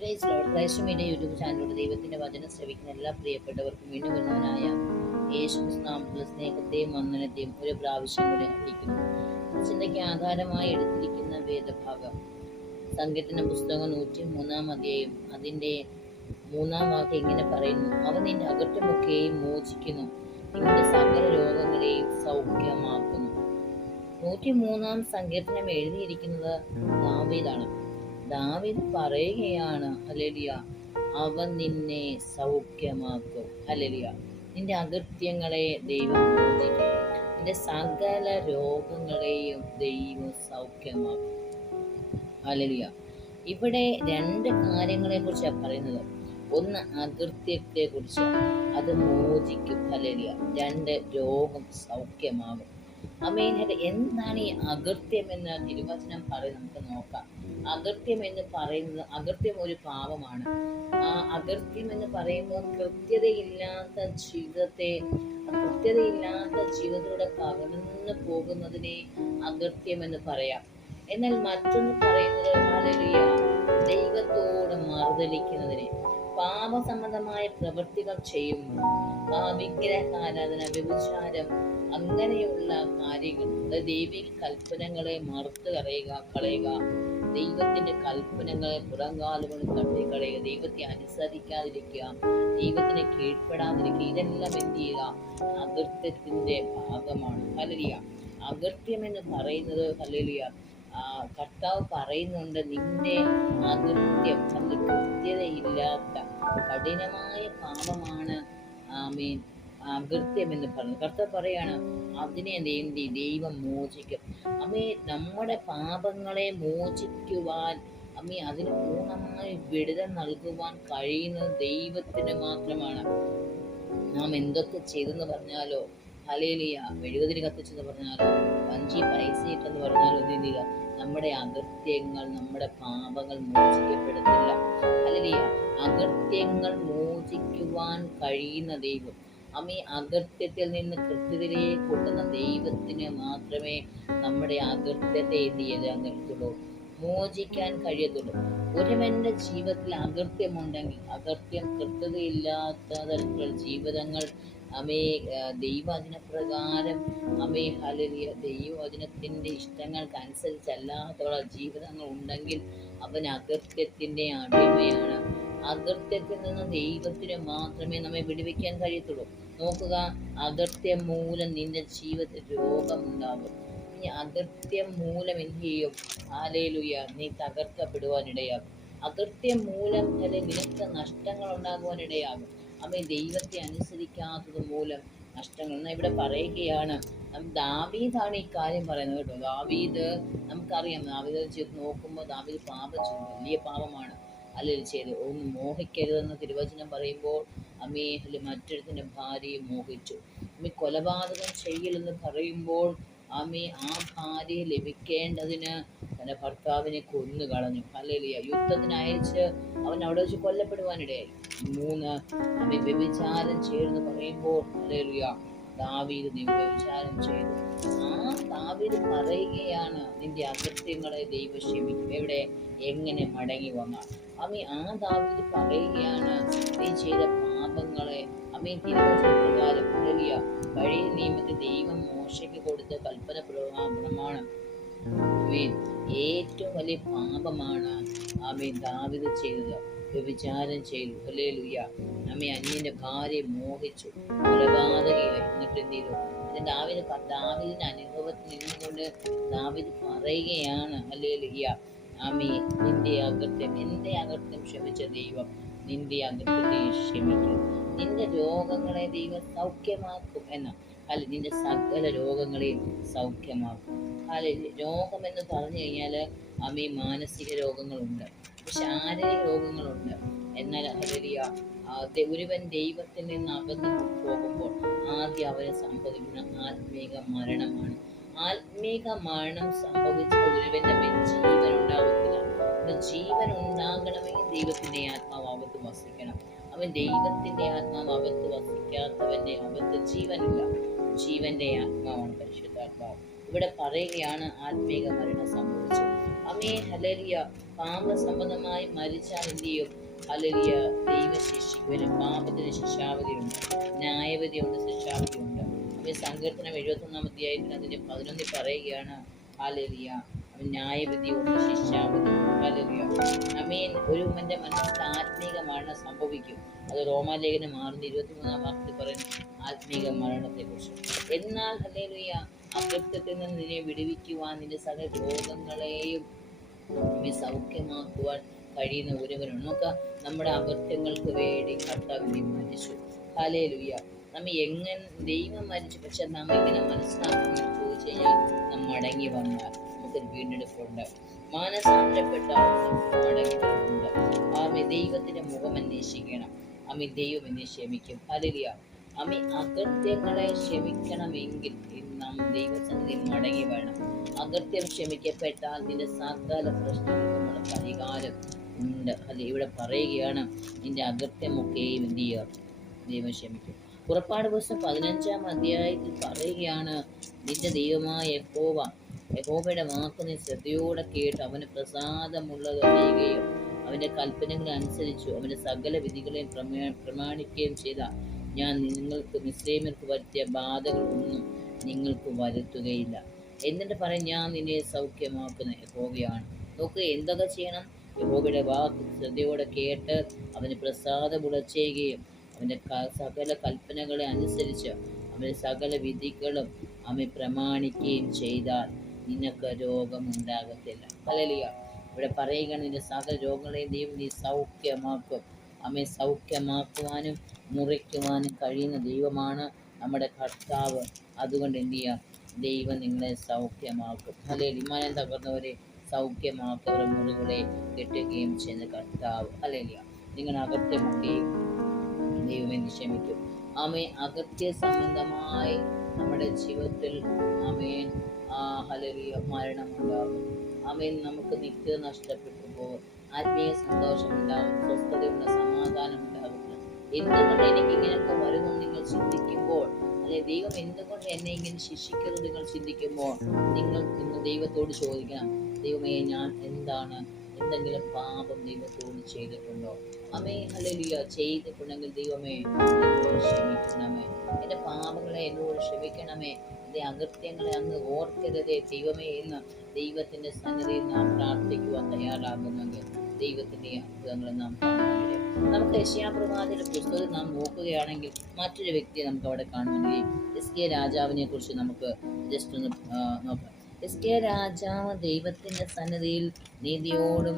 Price Lord. Christ media YouTube ചാനലിലൂടെ ദൈവത്തിന്റെ വചനം ശ്രവിക്കുന്ന എല്ലാ പ്രിയപ്പെട്ടവർക്കും വീണ്ടും വരുന്നവനായ യേശു നാമത്തിലുള്ള സ്നേഹത്തെയും വന്ദനത്തെയും ഒരു പ്രാവശ്യം കൂടി അറിയിക്കുന്നു. ചിന്തയ്ക്ക് ആധാരമായി എടുത്തിരിക്കുന്ന വേദഭാഗം സങ്കീർത്തന പുസ്തകം 103 അധ്യായം അതിന്റെ 3 വാക്യം ഇങ്ങനെ പറയുന്നു: അവൻ നിന്റെ അകൃത്യമൊക്കെയും മോചിക്കുന്നു, നിന്റെ സകല രോഗങ്ങളെയും സൗഖ്യമാക്കുന്നു. 103 സങ്കീർത്തനം എഴുതിയിരിക്കുന്നത് ദാവീദാണ്. ദാവീദ് പറയുകയാണ്, ഹല്ലേലൂയ, അവൻ നിന്നെ സൗഖ്യമാക്കും. ഹല്ലേലൂയ, നിന്റെ അകൃത്യങ്ങളെ ദൈവം മോചിക്കും, നിന്റെ സകല രോഗങ്ങളെയും ദൈവം സൗഖ്യമാക്കും. ഹല്ലേലൂയ. ഇവിടെ രണ്ട് കാര്യങ്ങളെ കുറിച്ചാണ് പറയുന്നത്. ഒന്ന് അകൃത്യത്തെ കുറിച്ച്, അത് മോചിക്കും. ഹല്ലേലൂയ. രണ്ട്, രോഗം സൗഖ്യമാകും. ആമേൻ. എന്താണ് ഈ അകൃത്യം എന്ന് തിരുവചനം പറയും, നമുക്ക് നോക്കാം. അകൃത്യം എന്ന് പറയുന്നത്, അകൃത്യം ഒരു പാപമാണ്. ആ അകൃത്യം എന്ന് പറയുമ്പോൾ കൃത്യതയില്ലാത്ത ജീവിതത്തിലൂടെ കടന്നു പോകുന്നതിനെ അകൃത്യം എന്ന് പറയാം. എന്നാൽ മറ്റൊന്ന് പറയുന്നത്, ഹല്ലേലൂയ, ദൈവത്തോട് മറുതലിക്കുന്നതിനെ, പാപസംബന്ധമായ പ്രവൃത്തികൾ ചെയ്യുമ്പോൾ, വിഗ്രഹാരാധന, വ്യഭിചാരം, അങ്ങനെയുള്ള കാര്യങ്ങൾ, ദൈവിക കൽപ്പനകളെ മറുത്ത് കളയുക, ദൈവത്തിന്റെ കൽപ്പനകളെ പുറങ്കാലുകളിൽ തട്ടിക്കളയുക, ദൈവത്തെ അനുസരിക്കാതിരിക്കുക, ദൈവത്തിന് കീഴ്പ്പെടാതിരിക്കുക, ഇതെല്ലാം എന്ത് ചെയ്യുക? അകൃത്യത്തിന്റെ ഭാഗമാണ്. ഹല്ലേലൂയ. അകൃത്യം എന്ന് പറയുന്നത്, ഹല്ലേലൂയ, കർത്താവ് പറയുന്നുണ്ട്, നിന്റെ അകൃത്യം, കൃത്യതയില്ലാത്ത കഠിനമായ പാപമാണ് ആമേൻ അകൃത്യം എന്ന് പറഞ്ഞു. കർത്താവ് പറയാണ്, അതിനെ ദൈവം മോചിക്കും. അമ്മേ, നമ്മുടെ പാപങ്ങളെ മോചിക്കുവാൻ, അമ്മേ, അതിന് പൂർണ്ണമായി വിടുതൽ നൽകുവാൻ കഴിയുന്നത് ദൈവത്തിന് മാത്രമാണ്. നാം എന്തൊക്കെ ചെയ്തെന്ന് പറഞ്ഞാലോ, ഹല്ലേലൂയ, മെഴുകുതിരി കത്തിച്ചെന്ന് പറഞ്ഞാലോ, വഞ്ചി പൈസ ഇട്ടെന്ന് പറഞ്ഞാലോ, എന്തില്ല, നമ്മുടെ അകൃത്യങ്ങൾ, നമ്മുടെ പാപങ്ങൾ മോചിക്കപ്പെടത്തില്ല. ഹല്ലേലൂയ. അകൃത്യങ്ങൾ മോചിക്കുവാൻ കഴിയുന്ന ദൈവം, അമ്മേ, അകൃത്യത്തിൽ നിന്ന് കൃത്യതയിലേക്ക് കൊണ്ടുവന്ന ദൈവത്തിന് മാത്രമേ നമ്മുടെ അകൃത്യത്തെ എന്ത് ചെയ്യാൻ കഴിയത്തുള്ളൂ, മോചിക്കാൻ കഴിയത്തുള്ളൂ. ഒരുവന്റെ ജീവിതത്തിൽ അകൃത്യമുണ്ടെങ്കിൽ, അകൃത്യം, കൃത്യതയില്ലാത്ത തരത്തിലുള്ള ജീവിതങ്ങൾ, അമ്മേ, ദൈവവചന പ്രകാരം, അമ്മേ, ഹല്ലേലൂയ, ദൈവവചനത്തിന്റെ ഇഷ്ടങ്ങൾക്കനുസരിച്ചല്ലാത്തുള്ള ജീവിതങ്ങൾ ഉണ്ടെങ്കിൽ അവൻ അകൃത്യത്തിന്റെ അടിമയാണ്. അകൃത്യത്തിൽ നിന്ന് ദൈവത്തിന് മാത്രമേ നമ്മെ വിടുവിക്കാൻ കഴിയത്തുള്ളൂ. നോക്കുക, അകൃത്യം മൂലം നിന്റെ ജീവിതത്തിൽ രോഗമുണ്ടാകും. ഈ അകൃത്യം മൂലം എന്ത് ചെയ്യും? ഹല്ലേലൂയ, നീ തകർക്കപ്പെടുവാനിടയാകും. അകൃത്യം മൂലം നിനക്ക് നഷ്ടങ്ങൾ ഉണ്ടാകുവാനിടയാകും. അവൻ ദൈവത്തെ അനുസരിക്കാത്തത് മൂലം നഷ്ടങ്ങൾ. എന്നാൽ ഇവിടെ പറയുകയാണ്, ദാവീദാണ് ഈ കാര്യം പറയുന്നത് കേട്ടോ. ദാവീദ്, നമുക്കറിയാം, ദാവീദ് ചെയ്ത് നോക്കുമ്പോൾ ദാവീദ് പാപം ചെയ്തു, വലിയ പാപമാണ് അല്ലെങ്കിൽ ചെയ്ത്. ഒന്ന് മോഹിക്കരുതെന്ന് തിരുവചനം പറയുമ്പോൾ, അമ്മേ, മറ്റൊരുത്തിന്റെ ഭാര്യയെ മോഹിച്ചു. അമ്മ, കൊലപാതകം ചെയ്യലെന്ന് പറയുമ്പോൾ, അമ്മേ, ആ ഭാര്യയെ ലഭിക്കേണ്ടതിന് തന്റെ ഭർത്താവിനെ കൊന്നു കളഞ്ഞു. ഹല്ലേലൂയ. യുദ്ധത്തിന് അയച്ച് അവൻ അവിടെ വെച്ച് കൊല്ലപ്പെടുവാനിടയായി. 3, അമ്മ, വ്യഭിചാരം ചെയ്തെന്ന് പറയുമ്പോൾ, ഹല്ലേലൂയ, ദാവീദ് നീ വ്യഭിചാരം ചെയ്തു. ആ ദാവീദ് പറയുകയാണ്, നിന്റെ അകൃത്യങ്ങളെ ദൈവം ക്ഷമിക്കും. എവിടെ? എങ്ങനെ? മടങ്ങി വന്നാൽ. അമ്മ, ആ ദാവീദ് പറയുകയാണ്, നീ ചെയ്ത പാപങ്ങളെ, അമ്മ, തിരുവചന പ്രകാരം, ഹല്ലേലൂയ, പഴയ നിയമത്തിൽ ദൈവം മോശയ്ക്ക് കൊടുത്ത കൽപ്പന പ്രമാണം, ഏറ്റവും വലിയ പാപമാണ് ആമേൻ ദാവീദ് ചെയ്തത്. വ്യഭിചാരം ചെയ്തു. ഹല്ലേലൂയ. നമ്മെ അന്യന്റെ ഭാര്യയെ മോഹിച്ചു, കൊലപാതകയായി. എന്നിട്ട് എന്ത് ചെയ്തു? ദാവീദിന്റെ അനുഭവത്തിൽ നിന്നുകൊണ്ട് ദാവീദ് പറയുകയാണ്, ഹല്ലേലൂയ, ആമേ, നിന്റെ അകൃത്യം, എന്റെ അകൃത്യം ക്ഷമിച്ച ദൈവം നിന്റെ അകൃത്യത്തെ ക്ഷമിക്കും, നിന്റെ രോഗങ്ങളെ ദൈവം സൗഖ്യമാക്കും എന്ന. അല്ല, നിന്റെ സകല രോഗങ്ങളെയും സൗഖ്യമാക്കും. രോഗമെന്ന് പറഞ്ഞു കഴിഞ്ഞാൽ, അമ്മീ, മാനസിക രോഗങ്ങളുണ്ട്, ശാരീരിക രോഗങ്ങളുണ്ട്. എന്നാൽ ഹല്ലേലൂയ, ഒരുവൻ ദൈവത്തിൽ നിന്ന് അകന്നു പോകുമ്പോൾ ആദ്യം അവന് സംഭവിക്കുന്ന ആത്മീക മരണമാണ്. ആത്മീക മരണം സംഭവിച്ച ഒരുവന്റെ മേൽ ജീവൻ ഉണ്ടാകത്തില്ല. ജീവൻ ഉണ്ടാകണമെങ്കിൽ ദൈവത്തിന്റെ ആത്മാവ് അകത്ത് വസിക്കണം. അവൻ ദൈവത്തിന്റെ ആത്മാവ് അകത്ത് വസിക്കാത്തവന്റെ അകത്ത് ജീവനില്ല. ജീവന്റെ ആത്മാവാണ് പരിശുദ്ധാത്മാവ്. ഇവിടെ പറയുകയാണ്, ആത്മീക മരണം സംഭവിച്ചു. അമേ ഹല്ലേലൂയ. പാപ സംബന്ധമായി മരിച്ചാൽ എന്ത് ചെയ്യും? ഹല്ലേലൂയ, ദൈവം ശിക്ഷിക്കും. ഒരു പാപത്തിന് ശിക്ഷാവിധിയുണ്ട്, ന്യായവിധിയുണ്ട്, ശിക്ഷാവിധിയുണ്ട്. അപ്പൊ സങ്കീർത്തനം 71 അധ്യായത്തിൽ അതിന്റെ 11 പറയുകയാണ്, ഹല്ലേലൂയ, ന്യായവിധിയുണ്ട്, ശിക്ഷാവിധിയുണ്ട്. ഹല്ലേലൂയ. അമീൻ. ഒരുവന്റെ മനസ്സിൽ ആത്മീക മരണം സംഭവിക്കും. അത് റോമാലേഖനം 6:23 പറയുന്നു, ആത്മീക മരണത്തെ കുറിച്ച്. എന്നാൽ ഹല്ലേലൂയ, അകൃത്യത്തിൽ നിന്ന് നിന്നെ വിടുവിക്കുവാൻ, നിന്റെ സകല രോഗങ്ങളെയും നമ്മെ സൗഖ്യമാക്കുവാൻ കഴിയുന്ന ഒരുവനുണ്ട്. നോക്കാം, നമ്മുടെ അകൃത്യങ്ങൾക്ക് വേണ്ടി കർത്താവിനെ മരിച്ചു. ഹല്ലേലൂയ. നമ്മ എങ്ങനെ ദൈവം മരിച്ചു, പക്ഷെ നമ്മ ഇങ്ങനെ മനസ്സിലാക്കുന്ന ചോദിച്ചു കഴിഞ്ഞാൽ നാം മടങ്ങി വന്നാൽ നമുക്കൊരു വീണ്ടെടുപ്പുണ്ട്. മാനസാന്തരപ്പെട്ട മടങ്ങിയിട്ടുണ്ട്. ആമേ ദൈവത്തിന്റെ മുഖം അന്വേഷിക്കണം. അമ്മ ദൈവം എന്നെ ക്ഷമിക്കും. ഹല്ലേലൂയ. അമ്മ അകൃത്യങ്ങളെ ക്ഷമിക്കണമെങ്കിൽ നാം ദൈവസന്നിധിയിൽ മടങ്ങി വേണം. അകൃത്യം ക്ഷമിക്കപ്പെട്ടാൽ നിന്റെ സകല പ്രശ്നങ്ങൾക്കുമുള്ള പരിഹാരം ഉണ്ട്. അല്ലെ, ഇവിടെ പറയുകയാണ്, നിന്റെ അകൃത്യമൊക്കെയും എന്ത് ചെയ്യുക? ദൈവം ക്ഷമിക്കും. പുറപ്പാട് പുസ്തകം 15 അധ്യായത്തിൽ പറയുകയാണ്, നിന്റെ ദൈവമായ യഹോവയുടെ വാക്ക് നീ ശ്രദ്ധയോടെ കേട്ട് അവന് പ്രസാദമുള്ളത് അറിയുകയും അവന്റെ കൽപ്പനകളെ അനുസരിച്ചു അവന്റെ സകല വിധികളെയും പ്രമാണിക്കുകയും ചെയ്ത ഞാൻ നിങ്ങൾക്ക് മിസ്രൈമ്യർക്ക് വരുത്തിയ ബാധകളൊന്നും നിങ്ങൾക്ക് വരുത്തുകയില്ല. എന്നിട്ട് പറയും, ഞാൻ നിന്നെ സൗഖ്യമാക്കുന്ന യഹോവയാണ്. നോക്കുക, എന്തൊക്കെ ചെയ്യണം? യഹോവയുടെ വാക്ക് ശ്രദ്ധയോടെ കേട്ട് അവന് പ്രസാദമുള്ള ചെയ്യുകയും അവൻ്റെ സകല കൽപ്പനകളെ അനുസരിച്ച് അവൻ്റെ സകല വിധികളും അവൻ പ്രമാണിക്കുകയും ചെയ്താൽ നിനക്ക് രോഗമുണ്ടാകത്തില്ല. ഹല്ലേലൂയ. ഇവിടെ പറയുകയാണ്, നിന്റെ സകല രോഗങ്ങളെയും ദൈവം നീ സൗഖ്യമാക്കും. അമ്മയെ സൗഖ്യമാക്കുവാനും മുറിക്കുവാനും കഴിയുന്ന ദൈവമാണ് നമ്മുടെ കർത്താവ്. അതുകൊണ്ട് എന്ത് ചെയ്യാം? ദൈവം നിങ്ങളെ സൗഖ്യമാക്കും. ഹല്ലേലൂയ. വിമാനം തകർന്നവരെ സൗഖ്യമാക്കവരെ മുറികളെ കെട്ടുകയും ചെയ്യുന്ന കർത്താവ്. ഹല്ലേലൂയ. നിങ്ങൾ അകത്യമൊക്കെയും ദൈവം എന്ത് ക്ഷമിക്കും. ആമേൻ. അകത്യ സംബന്ധമായി നമ്മുടെ ജീവിതത്തിൽ ആമേൻ ഹല്ലേലൂയ മരണമുണ്ടാകും. ആമേൻ. നമുക്ക് നിത്യ നഷ്ടപ്പെട്ടു പോകും. ആത്മീയ സന്തോഷം ഉണ്ടാകും, സ്വസ്ഥതയുള്ള സമാധാനം ഉണ്ടാകില്ല. എന്തുകൊണ്ട് എനിക്ക് ഇങ്ങനെയൊക്കെ വരുന്നു നിങ്ങൾ ചിന്തിക്കുമ്പോൾ, അല്ലെ ദൈവം എന്തുകൊണ്ട് എന്നെ ഇങ്ങനെ ശിക്ഷിക്കുന്നത് നിങ്ങൾ ചിന്തിക്കുമ്പോൾ, നിങ്ങൾ ഇന്ന് ദൈവത്തോട് ചോദിക്കണം, ദൈവമേ ഞാൻ എന്തെങ്കിലും പാപം ദൈവത്തോട് ചെയ്തിട്ടുണ്ടോ? അമേ ഹല്ലേലൂയ. ചെയ്തിട്ടുണ്ടെങ്കിൽ ദൈവമേ എന്നോട് ക്ഷമിക്കണമേ, എൻ്റെ പാപങ്ങളെ എന്നോട് ക്ഷമിക്കണമേ, എൻ്റെ അകൃത്യങ്ങളെ അങ്ങ് ഓർക്കരുതേ ദൈവമേ എന്ന് ദൈവത്തിൻ്റെ സന്നിധിയിൽ നാം പ്രാർത്ഥിക്കുവാൻ തയ്യാറാകുന്നെങ്കിൽ ദൈവത്തിൻ്റെ അത്ഭുതങ്ങൾ നാം കാണുന്നില്ലേ? നമുക്ക് യെശയ്യാപ്രവാചകന്റെ പുസ്തകം നാം നോക്കുകയാണെങ്കിൽ മറ്റൊരു വ്യക്തിയെ നമുക്ക് അവിടെ കാണുവാൻ കഴിയും. ഹിസ്കിയ രാജാവിനെ കുറിച്ച് നമുക്ക് ജസ്റ്റ് ഒന്ന് നോക്കാം. ഹിസ്കിയ രാജാവ് ദൈവത്തിൻ്റെ സന്നിധിയിൽ നീതിയോടും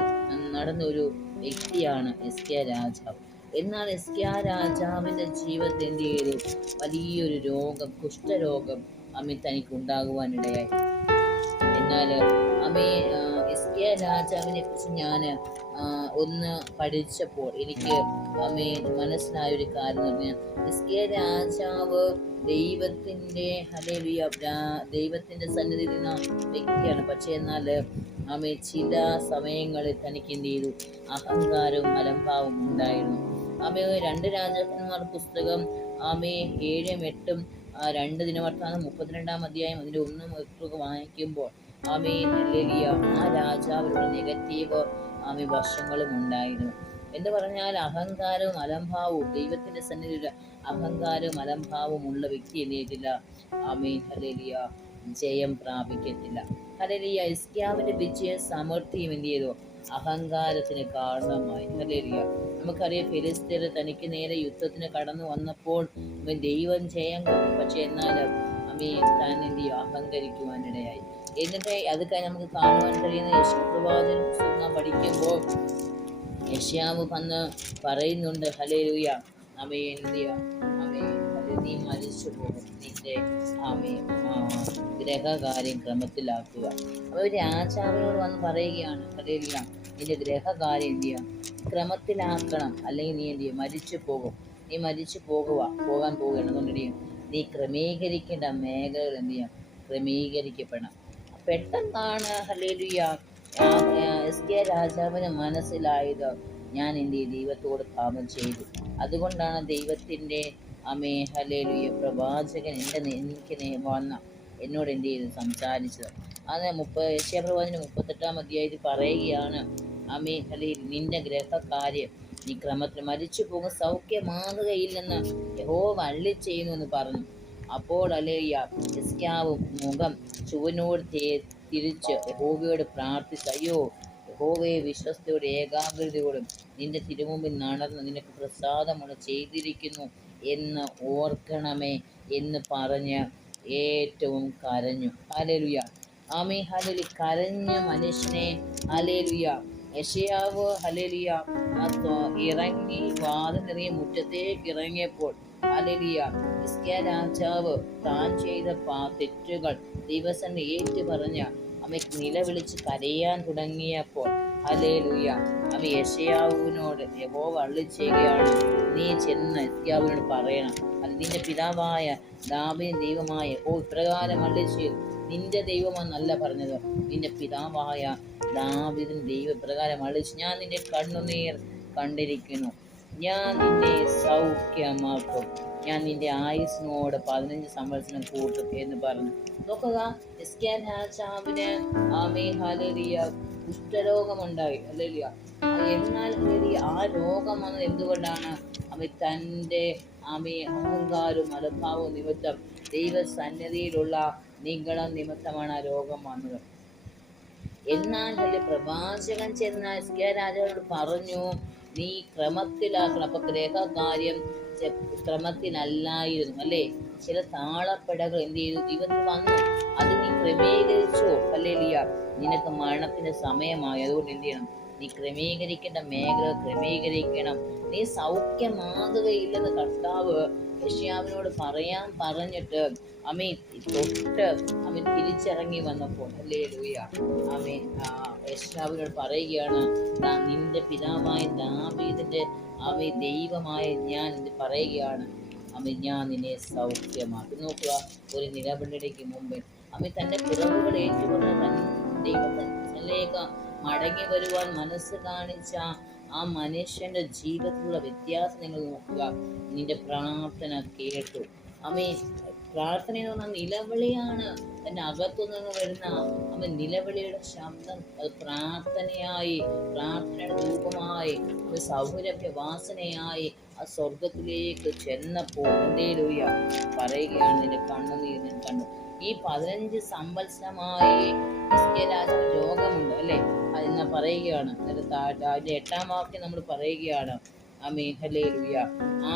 നടന്നൊരു വ്യക്തിയാണ് ഹിസ്കിയ രാജാവ്. എന്നാൽ ഹിസ്കിയ രാജാവിൻ്റെ ജീവിതത്തിൽ എന്ത് ചെയ്തു? വലിയൊരു രോഗം, കുഷ്ഠരോഗം തനിക്ക് ഉണ്ടാകുവാനിടയായി. എന്നാൽ ഹിസ്കിയ രാജാവിനെ കുറിച്ച് ഞാൻ ഒന്ന് പഠിച്ചപ്പോൾ എനിക്ക് മനസ്സിലായൊരു കാര്യം എന്ന് പറഞ്ഞാൽ, ഹിസ്കിയ രാജാവ് ദൈവത്തിൻ്റെ ഹല്ലേലൂയ ദൈവത്തിൻ്റെ സന്നിധിയിൽ നിന്ന വ്യക്തിയാണ്. പക്ഷേ എന്നാൽ ചില സമയങ്ങളിൽ തനിക്ക് എന്ത് ചെയ്തു? അഹങ്കാരവും അലംഭാവവും ഉണ്ടായിരുന്നു. 2 രാജാക്കന്മാർ പുസ്തകം 7-ഉം 8-ഉം 2 ദിനവൃത്താന്തം 32 അധ്യായം അതിൻ്റെ 1-ഉം വായിക്കുമ്പോൾ ഹല്ലേലൂയ ആ രാജാവിനുള്ള നെഗറ്റീവ് വശങ്ങളും ഉണ്ടായിരുന്നു. എന്ന് പറഞ്ഞാൽ അഹങ്കാരവും അലംഭാവവും, ദൈവത്തിൻ്റെ സന്നിധിയിൽ അഹങ്കാരവും അലംഭാവവും ഉള്ള വ്യക്തി എന്ത് ചെയ്തില്ല? ഹല്ലേലൂയ ജയം പ്രാപിക്കത്തില്ല. ഹല്ലേലൂയ. ഹിസ്കിയാവിന്റെ വിജയ സമൃദ്ധിയും എന്ത് ചെയ്തു? അഹങ്കാരത്തിന് കാരണമായി. ഹല്ലേലൂയ. നമുക്കറിയാം, ഫിലിസ്ത്യർ തനിക്ക് നേരെ യുദ്ധത്തിന് കടന്നു വന്നപ്പോൾ ദൈവം ജയം കൊടുത്തു. പക്ഷെ എന്നാലും താൻ എന്ത് ചെയ്യും? അഹങ്കരിക്കുവാനിടയായി. എന്നിട്ട് അത് നമുക്ക് കാണുവാൻ കഴിയുന്ന യെശയ്യാപ്രവാചകന്റെ പുസ്തകം പഠിക്കുമ്പോൾ യെശയ്യാവ് വന്ന് പറയുന്നുണ്ട്, ഹല്ലേലൂയ, എന്ത് ചെയ്യുക? നീ മരിച്ചു പോകും, നിന്റെ ഗ്രഹകാര്യം ക്രമത്തിലാക്കുക. അപ്പോൾ രാജാവിനോട് വന്ന് പറയുകയാണ്, ഹല്ലേലൂയ, നിന്റെ ഗ്രഹകാര്യം എന്ത് ചെയ്യുക? ക്രമത്തിലാക്കണം, അല്ലെങ്കിൽ നീ എന്ത് ചെയ്യും? മരിച്ചു പോകും. നീ മരിച്ചു പോകാൻ പോവുകയാണെന്നുണ്ടെങ്കിൽ നീ ക്രമീകരിക്കേണ്ട മേഖലകൾ എന്ത് ചെയ്യാം? ക്രമീകരിക്കപ്പെടണം. പെട്ടെന്നാണ് ഹല്ലേലൂയ ഹിസ്കിയ രാജാവിന് മനസ്സിലായത്, ഞാൻ എന്ത് ചെയ്യും? ദൈവത്തോട് പാപം ചെയ്തു. അതുകൊണ്ടാണ് ദൈവത്തിൻ്റെ ഹല്ലേലൂയ പ്രവാചകൻ എനിക്ക് വന്ന എന്നോട് എന്ത് ചെയ്തു? സംസാരിച്ചത്. അത് യശയ്യാപ്രവാചകന്റെ 38 അധ്യായത്തിൽ പറയുകയാണ്, ആമേ ഹല്ലേലൂയ, നിന്റെ ഗ്രഹകാര്യം നീ ക്രമത്തിൽ മരിച്ചു പോകും, സൗഖ്യമാകുകയില്ലെന്ന് യഹോവ അരുളിച്ചെയ്യുന്നു എന്ന് പറഞ്ഞു. അപ്പോൾ ഹല്ലേലൂയ ഹിസ്കീയാവ് മുഖം ചുവരിനോട് തിരിച്ച് യഹോവയോട് പ്രാർത്ഥിച്ചു, അയ്യോ യഹോവയെ വിശ്വസ്തയോടും ഏകാഗ്രതയോടും നിന്റെ തിരുമുമ്പിൽ നടന്ന് നിനക്ക് പ്രസാദമുള്ള ചെയ്തിരിക്കുന്നു എന്ന് ഓർക്കണമേ എന്ന് പറഞ്ഞ് ഏറ്റവും കരഞ്ഞു. ഹല്ലേലൂയ, ആമേ ഹല്ലേലൂയ. കരഞ്ഞ മനുഷ്യനെ ഹല്ലേലൂയ യെശയ്യാവ് ഹല്ലേലൂയ ഇറങ്ങി വാതിലിറങ്ങി മുറ്റത്തേക്ക് ഇറങ്ങിയപ്പോൾ ഹല്ലേലൂയ ഹിസ്കീയാ രാജാവ് താൻ ചെയ്ത തെറ്റുകൾ ദൈവസന്നിധിയിൽ ഏറ്റു പറഞ്ഞ അമ്മയ്ക്ക് നിലവിളിച്ച് കരയാൻ തുടങ്ങിയപ്പോൾ ഹല്ലേലൂയ അമ്മ യെശയ്യാവിനോട് യഹോവ അരുളിച്ചെയ്യുകയാണ്, നീ ചെന്ന് ഹിസ്കീയാവിനോട് പറയണം, അത് നിന്റെ പിതാവായ ദാവീദിന്റെ ദൈവമായ ഇപ്രകാരം അരുളിച്ചെയ്തു. നിന്റെ ദൈവമെന്നല്ല പറഞ്ഞത്, നിന്റെ പിതാവായ ദാവീദിന്റെ ദൈവം ഇപ്രകാരം അരുളിച്ചു, ഞാൻ നിന്റെ കണ്ണുനീർ കണ്ടിരിക്കുന്നു, ഞാൻ നിന്നെ സൗഖ്യമാക്കും, ഞാൻ നിന്റെ ആയുസ്സിനോട് 15 സംവത്സരം കൂട്ടും എന്ന് പറഞ്ഞു. നോക്കുക, ഹിസ്കീയാ രാജാവിന് ആമേ ഹല്ലേലൂയ കുഷ്ഠരോഗമുണ്ടായി. ഹല്ലേലൂയ. എന്നാൽ ഹല്ലേലൂയ ആ രോഗം വന്നത് എന്തുകൊണ്ടാണ്? അവൻ തൻ്റെ അഹങ്കാരവും മനോഭാവവും നിമിത്തം ദൈവസന്നിധിയിലുള്ള നിഗളം നിമിത്തമാണ് ആ രോഗം വന്നത്. എന്നാൽ പ്രവാചകൻ ചെന്ന ഹിസ്കീയാ രാജാവോട് പറഞ്ഞു, നീ ക്രമത്തിലാക്കണം. അപ്പൊ ഗ്രഹകാര്യം ക്രമത്തിലല്ലായിരുന്നു അല്ലേ? ചില താളപ്പെടകൾ എന്ത് ചെയ്തു? ജീവിതത്തിൽ വന്നു, അത് നീ ക്രമീകരിച്ചോ? ഹല്ലേലൂയ. നിനക്ക് മരണത്തിന്റെ സമയമായി, അതുകൊണ്ട് എന്ത് ചെയ്യണം? നീ ക്രമീകരിക്കേണ്ട മേഖല ക്രമീകരിക്കണം. നീ സൗഖ്യമാകുകയില്ലെന്ന് കർത്താവ് യെശയ്യാവിനോട് പറഞ്ഞിട്ട് തൊട്ട് തിരിച്ചിറങ്ങി വന്നപ്പോൾ ഹല്ലേലൂയ യെശയ്യാവിനോട് പറയുകയാണ്, നിന്റെ പിതാവായ ദാവീദിന്റെ ദൈവമായ ഞാൻ ഇത് പറയുകയാണ്, ഞാൻ നിന്നെ സൗഖ്യമാക്കി. നോക്കുക, ഒരു നിലവിളിക്ക് മുമ്പ് തന്റെ കുറവുകൾ ഏറ്റുകൊണ്ട് ദൈവത്തിലേക്ക് മടങ്ങി വരുവാൻ മനസ്സ് കാണിച്ച ആ മനുഷ്യന്റെ ജീവിതത്തിലുള്ള വ്യത്യാസം നിങ്ങൾ നോക്കുക. നിന്റെ പ്രാർത്ഥന കേട്ടു. പ്രാർത്ഥന എന്ന് പറഞ്ഞാൽ നിലവിളിയാണ്. തന്റെ അകത്തുനിന്ന് വരുന്ന നിലവിളിയുടെ ശബ്ദം അത് പ്രാർത്ഥനയായി, പ്രാർത്ഥനയുടെ രൂപമായി, സൗരഭ്യ വാസനയായി ആ സ്വർഗത്തിലേക്ക് ചെന്നപ്പോൾ ഹല്ലേലൂയ പറയുകയാണ്, നിന്റെ കണ്ണുനീർ ഞാൻ കണ്ടു. ഈ 15 സംവത്സരമായി ഹിസ്കീയാ രാജാവ് രോഗമുണ്ട് അല്ലെ? അതെന്ന് പറയുകയാണ്. അതിന്റെ 8-ാം വാക്യം നമ്മൾ പറയുകയാണ്, ഹല്ലേലൂയ,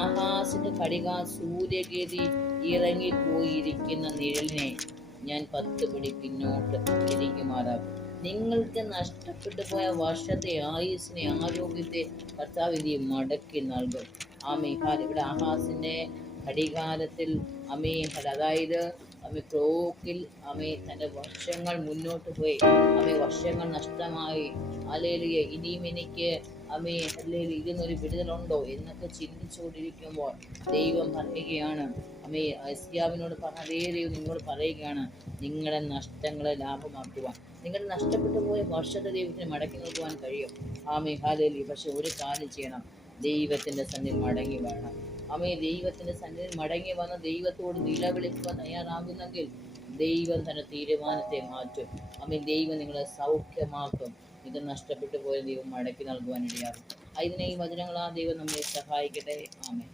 ആഹാസിന്റെ കടികാൽ സൂര്യഗതി ഇറങ്ങിപ്പോയിരിക്കുന്ന നിഴലിനെ ഞാൻ 10 പടി പിന്നോട്ട് തിരിക്കുമാറാക്കും. നിങ്ങൾക്ക് നഷ്ടപ്പെട്ടു പോയ വർഷത്തെ ആയുസ്സിനെ, ആരോഗ്യത്തെ കർത്താവ് മടക്കി നൽകും. ഇവിടെ ആഹാസിന്റെ ഘടികാരത്തിൽ അതായത് ക്ലോക്കിൽ തന്റെ വർഷങ്ങൾ മുന്നോട്ട് പോയി, വർഷങ്ങൾ നഷ്ടമായി. ഹല്ലേലൂയ, ഇനിയും എനിക്ക് ഇതിനൊരു വിടുതലുണ്ടോ എന്നൊക്കെ ചിന്തിച്ചുകൊണ്ടിരിക്കുമ്പോൾ ദൈവം പറയുകയാണ്, ഹിസ്കീയാവിനോട് അതേ ദൈവം നിങ്ങളോട് പറയുകയാണ്, നിങ്ങളുടെ നഷ്ടങ്ങളെ ലാഭമാക്കുവാൻ, നിങ്ങളുടെ നഷ്ടപ്പെട്ടു പോയ വർഷത്തെ ദൈവത്തിന് മടക്കി നോക്കുവാൻ കഴിയും. ഹല്ലേലൂയ. പക്ഷെ ഒരു കാര്യം ചെയ്യണം, ദൈവത്തിന്റെ സന്നിധിയിൽ മടങ്ങി വേണം. ദൈവത്തിന്റെ സന്നിധിയിൽ മടങ്ങി വന്ന് ദൈവത്തോട് നിലവിളിക്കുവാൻ തയ്യാറാകുന്നെങ്കിൽ ദൈവം തന്റെ തീരുമാനത്തെ മാറ്റും. ദൈവം നിങ്ങളെ സൗഖ്യമാക്കും. ഇത് നഷ്ടപ്പെട്ടു പോയ ദൈവം മടക്കി നൽകുവാൻ ഇടയാകും. ഇതിനെ ഈ വചനങ്ങളാ ദൈവം നമ്മെ സഹായിക്കട്ടെ. ആമേൻ.